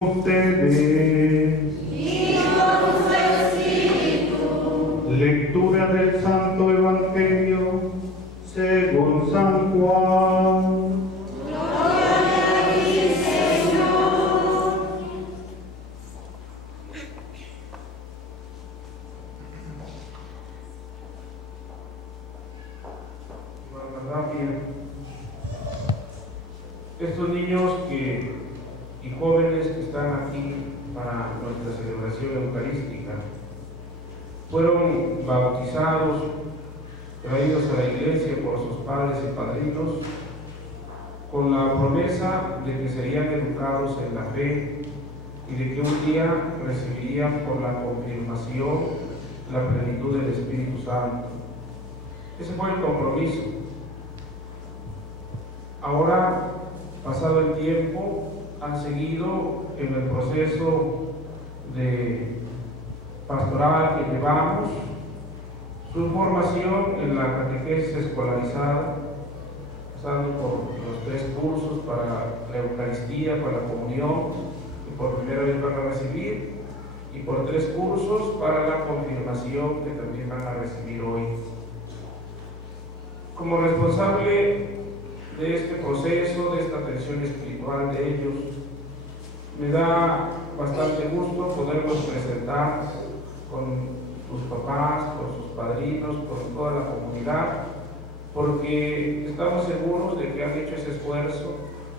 Ustedes. Y con su espíritu. Lectura del Santo Evangelio según San Juan. Gloria a ti, Señor. Estos niños y jóvenes que están aquí para nuestra celebración eucarística fueron bautizados, traídos a la iglesia por sus padres y padrinos con la promesa de que serían educados en la fe y de que un día recibirían por la confirmación la plenitud del Espíritu Santo. Ese fue el compromiso. Ahora, pasado el tiempo, han seguido en el proceso de pastoral que llevamos, su formación en la catequesis escolarizada, pasando por los 3 cursos para la Eucaristía, para la comunión, que por primera vez van a recibir, y por 3 cursos para la confirmación, que también van a recibir hoy. Como responsable de este proceso, de esta atención espiritual de ellos, me da bastante gusto poderlos presentar con sus papás, con sus padrinos, con toda la comunidad, porque estamos seguros de que han hecho ese esfuerzo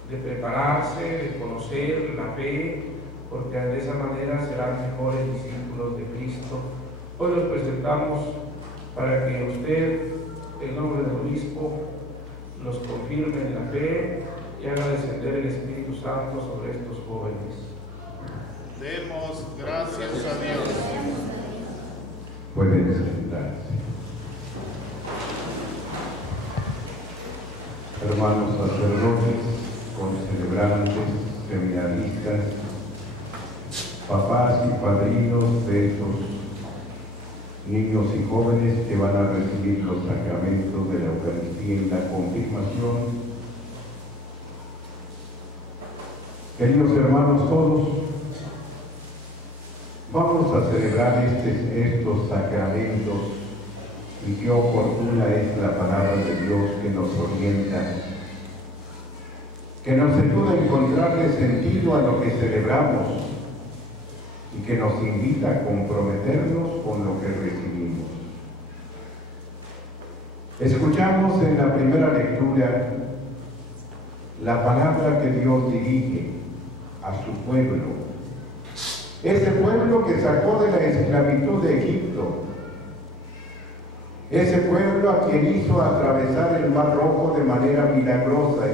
de prepararse, de conocer la fe, porque de esa manera serán mejores discípulos de Cristo. Hoy los presentamos para que usted, en nombre del obispo, los confirme en la fe y haga descender el Espíritu Santo sobre estos jóvenes. Demos gracias a Dios. Pueden sentarse. Hermanos sacerdotes, concelebrantes, seminaristas, papás y padrinos de estos niños y jóvenes que van a recibir los sacramentos de la Eucaristía y la confirmación. Queridos hermanos todos, vamos a celebrar estos sacramentos, y qué oportuna es la palabra de Dios que nos orienta, que nos ayuda a encontrarle sentido a lo que celebramos y que nos invita a comprometernos con lo que recibimos. Escuchamos en la primera lectura la palabra que Dios dirige a su pueblo, ese pueblo que sacó de la esclavitud de Egipto, ese pueblo a quien hizo atravesar el Mar Rojo de manera milagrosa,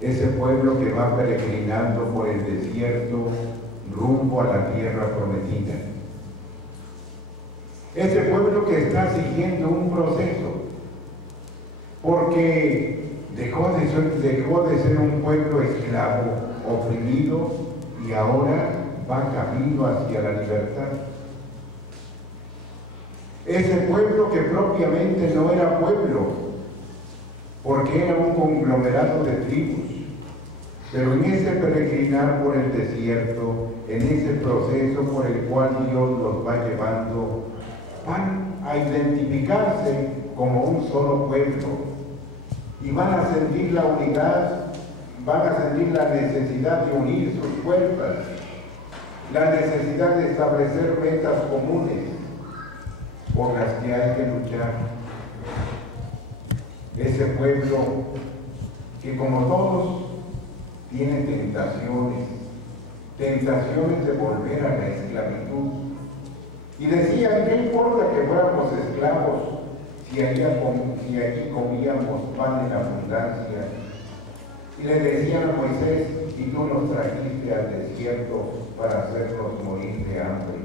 ese pueblo que va peregrinando por el desierto rumbo a la tierra prometida, ese pueblo que está siguiendo un proceso, porque dejó de ser un pueblo esclavo, oprimido, y ahora va camino hacia la libertad. Ese pueblo que propiamente no era pueblo, porque era un conglomerado de tribus, pero en ese peregrinar por el desierto, en ese proceso por el cual Dios los va llevando, van a identificarse como un solo pueblo y van a sentir la unidad, van a sentir la necesidad de unir sus fuerzas, la necesidad de establecer metas comunes por las que hay que luchar. Ese pueblo que, como todos, tiene tentaciones de volver a la esclavitud. Y decían, ¿qué importa que fuéramos esclavos si aquí comíamos pan en abundancia? Y le decían a Moisés, y tú nos trajiste al desierto para hacernos morir de hambre.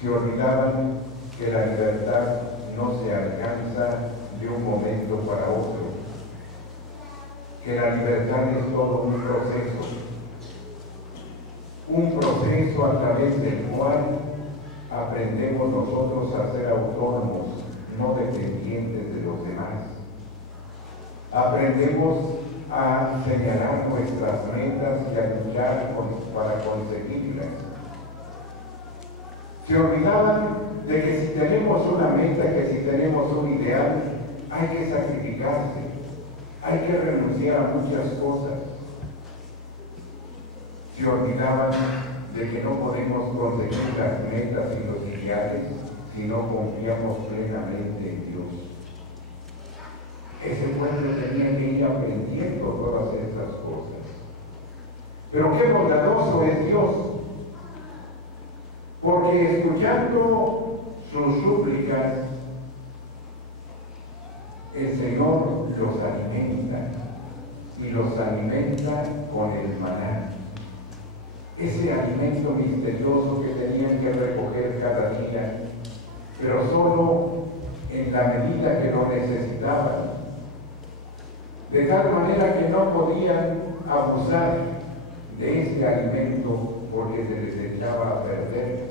Se olvidaban que la libertad no se alcanza de un momento para otro, que la libertad es todo un proceso a través del cual aprendemos nosotros a ser autónomos, no dependientes de los demás. Aprendemos a señalar nuestras metas y a luchar para conseguirlas. Se olvidaban de que si tenemos una meta, que si tenemos un ideal, hay que sacrificarse, hay que renunciar a muchas cosas. Se olvidaban de que no podemos conseguir las metas y los ideales si no confiamos plenamente en Dios. Ese pueblo tenía que ir aprendiendo todas esas cosas. Pero qué bondadoso es Dios, porque escuchando sus súplicas, el Señor los alimenta, y los alimenta con el maná. Ese alimento misterioso que tenían que recoger cada día, pero solo en la medida que lo necesitaban, de tal manera que no podían abusar de ese alimento porque se les echaba a perder.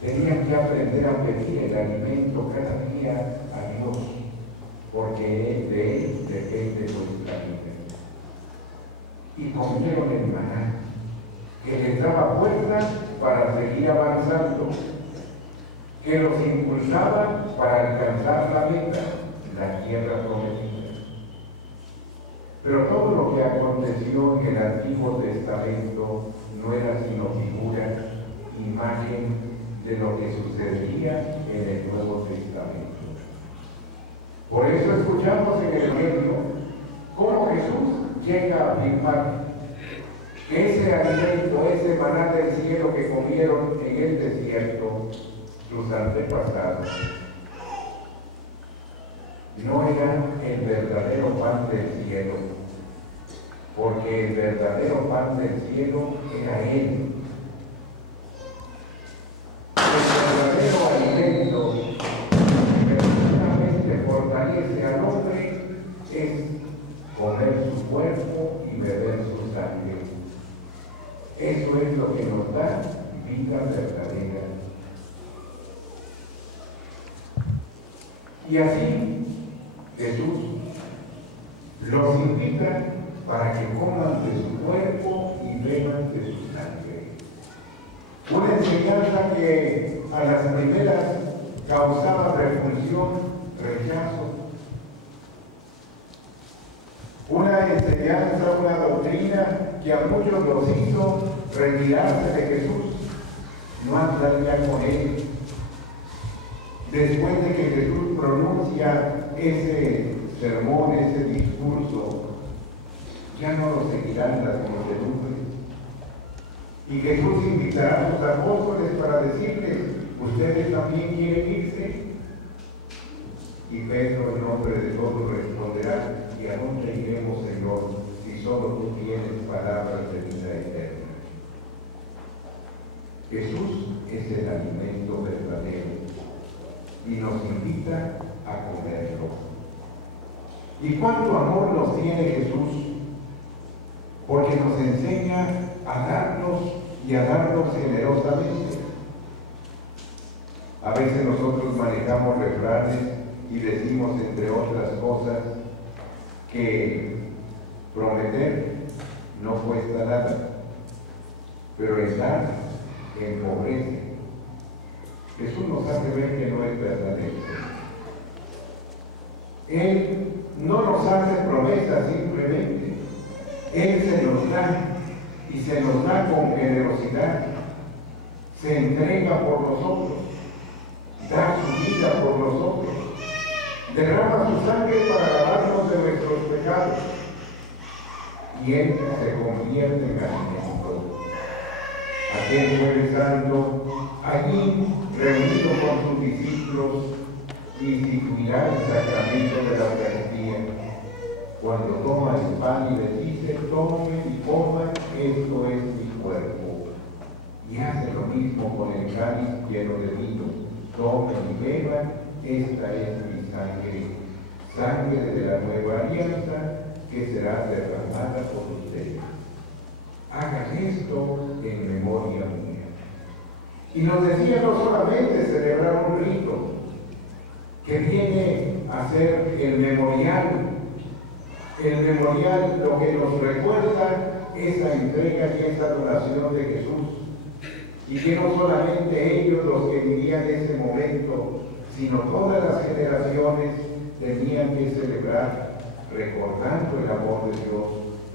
Tenían que aprender a pedir el alimento cada día a Dios, porque de Él depende nuestra vida. Y comieron el maná, que les daba fuerza para seguir avanzando, que los impulsaba para alcanzar la meta, la tierra prometida. Pero todo lo que aconteció en el Antiguo Testamento no era sino figura, imagen de lo que sucedería en el Nuevo Testamento. Por eso escuchamos en el Evangelio cómo Jesús llega a afirmar que ese alimento, ese maná del cielo que comieron en el desierto sus antepasados, no era el verdadero pan del cielo, porque el verdadero pan del cielo era Él. El verdadero alimento que verdaderamente fortalece al hombre es comer su cuerpo y beber su sangre. Eso es lo que nos da vida verdadera. Y así Jesús los invita para que coman de su cuerpo y beban de su sangre. Una enseñanza que a las primeras causaba repulsión, rechazo. Una enseñanza, una doctrina que a muchos los hizo retirarse de Jesús, no andar ya con Él. Después de que Jesús pronuncia ese sermón, ese discurso, ya no lo seguirán las muchedumbres. Y Jesús invitará a sus apóstoles para decirles, ¿ustedes también quieren irse? Y Pedro, en nombre de todos, responderá, ¿y a dónde iremos, Señor, si solo tú tienes palabras de vida eterna? Jesús es el alimento verdadero y nos invita a comerlo. ¿Y cuánto amor nos tiene Jesús? Porque nos enseña a darnos y a darnos generosamente. A veces nosotros manejamos refranes y decimos, entre otras cosas, que prometer no cuesta nada, pero el dar empobrece. Jesús nos hace ver que no es verdadero. Él no nos hace promesas simplemente. Él se nos da y se nos da con generosidad. Se entrega por nosotros, da su vida por nosotros, derrama su sangre para lavarnos de nuestros pecados. Y Él se convierte en alimento. Aquel Jueves Santo, allí reunido con sus discípulos, instituirá el sacramento de la Eucaristía. Cuando toma el pan y les dice, tomen y coman, esto es mi cuerpo. Y hace lo mismo con el cáliz lleno de vino, tomen y beban, esta es mi sangre, sangre de la nueva alianza que será derramada por ustedes. Hagan esto en memoria mía. Y nos decía no solamente celebrar un rito, que viene a ser el memorial El memorial lo que nos recuerda esa entrega y esa adoración de Jesús. Y que no solamente ellos los que vivían ese momento, sino todas las generaciones tenían que celebrar recordando el amor de Dios,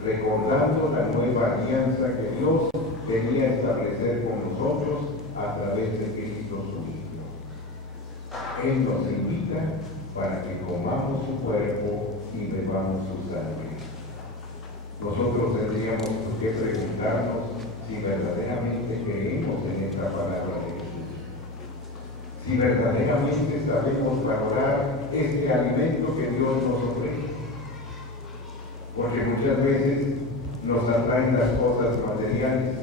recordando la nueva alianza que Dios venía a establecer con nosotros a través de Cristo su Hijo. Él nos invita para que comamos su cuerpo y bebamos su sangre. Nosotros tendríamos que preguntarnos si verdaderamente creemos en esta palabra de Jesús, si verdaderamente sabemos valorar este alimento que Dios nos ofrece, porque muchas veces nos atraen las cosas materiales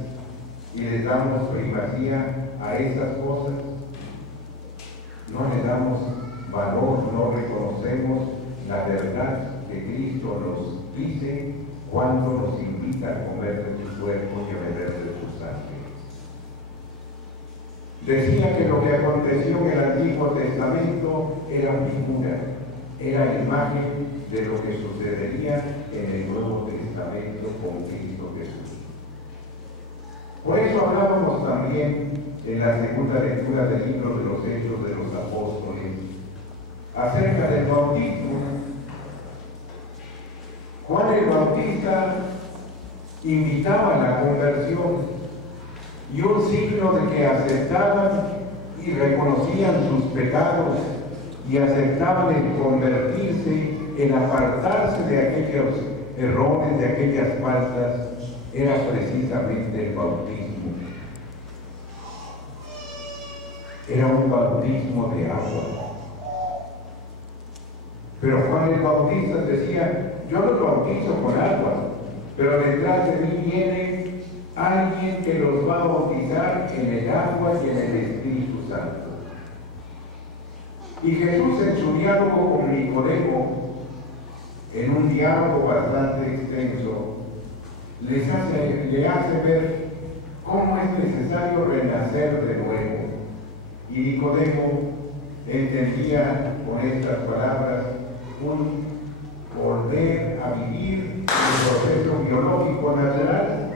y le damos primacía a esas cosas, no le damos valor, no reconocemos la verdad que Cristo nos dice cuando nos invita a comer de su cuerpo y a beber de su sangre. Decía que lo que aconteció en el Antiguo Testamento era figura, era imagen de lo que sucedería en el Nuevo Testamento con Cristo Jesús. Por eso hablábamos también en la segunda lectura del libro de los Hechos de los Apóstoles acerca del bautismo. Juan el Bautista invitaba a la conversión y un signo de que aceptaban y reconocían sus pecados y aceptaban el convertirse, el apartarse de aquellos errores, de aquellas faltas, era precisamente el bautismo. Era un bautismo de agua. Pero Juan el Bautista decía: yo los bautizo con agua, pero detrás de mí viene alguien que los va a bautizar en el agua y en el Espíritu Santo. Y Jesús, en su diálogo con Nicodemo, en un diálogo bastante extenso, le hace ver cómo es necesario renacer de nuevo. Y Nicodemo entendía con estas palabras un volver a vivir el proceso biológico natural.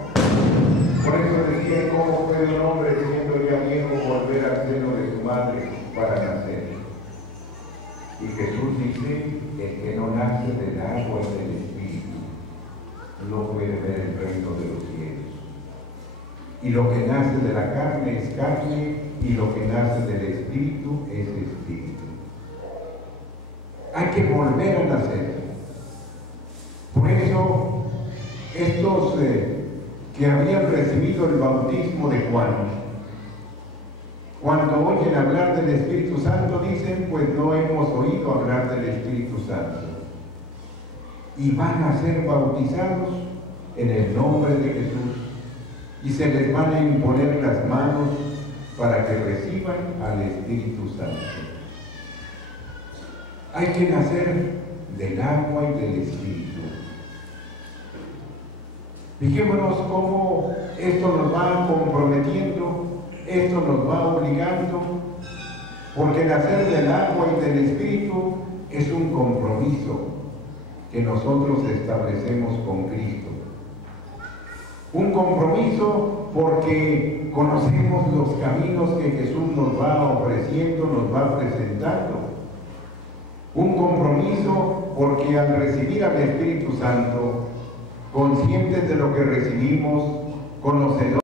Por eso decía: ¿cómo puede un hombre siendo ya viejo volver al seno de su madre para nacer? Y Jesús dice: el que no nace del agua y del Espíritu no puede ver el reino de los cielos. Y lo que nace de la carne es carne, y lo que nace del Espíritu es Espíritu. Hay que volver a nacer. Por eso, estos que habían recibido el bautismo de Juan, cuando oyen hablar del Espíritu Santo, dicen: pues no hemos oído hablar del Espíritu Santo. Y van a ser bautizados en el nombre de Jesús, y se les van a imponer las manos para que reciban al Espíritu Santo. Hay que nacer del agua y del Espíritu. Fijémonos cómo esto nos va comprometiendo, esto nos va obligando, porque nacer del agua y del Espíritu es un compromiso que nosotros establecemos con Cristo. Un compromiso porque conocemos los caminos que Jesús nos va ofreciendo, nos va presentando. Un compromiso porque al recibir al Espíritu Santo, conscientes de lo que recibimos, conocedores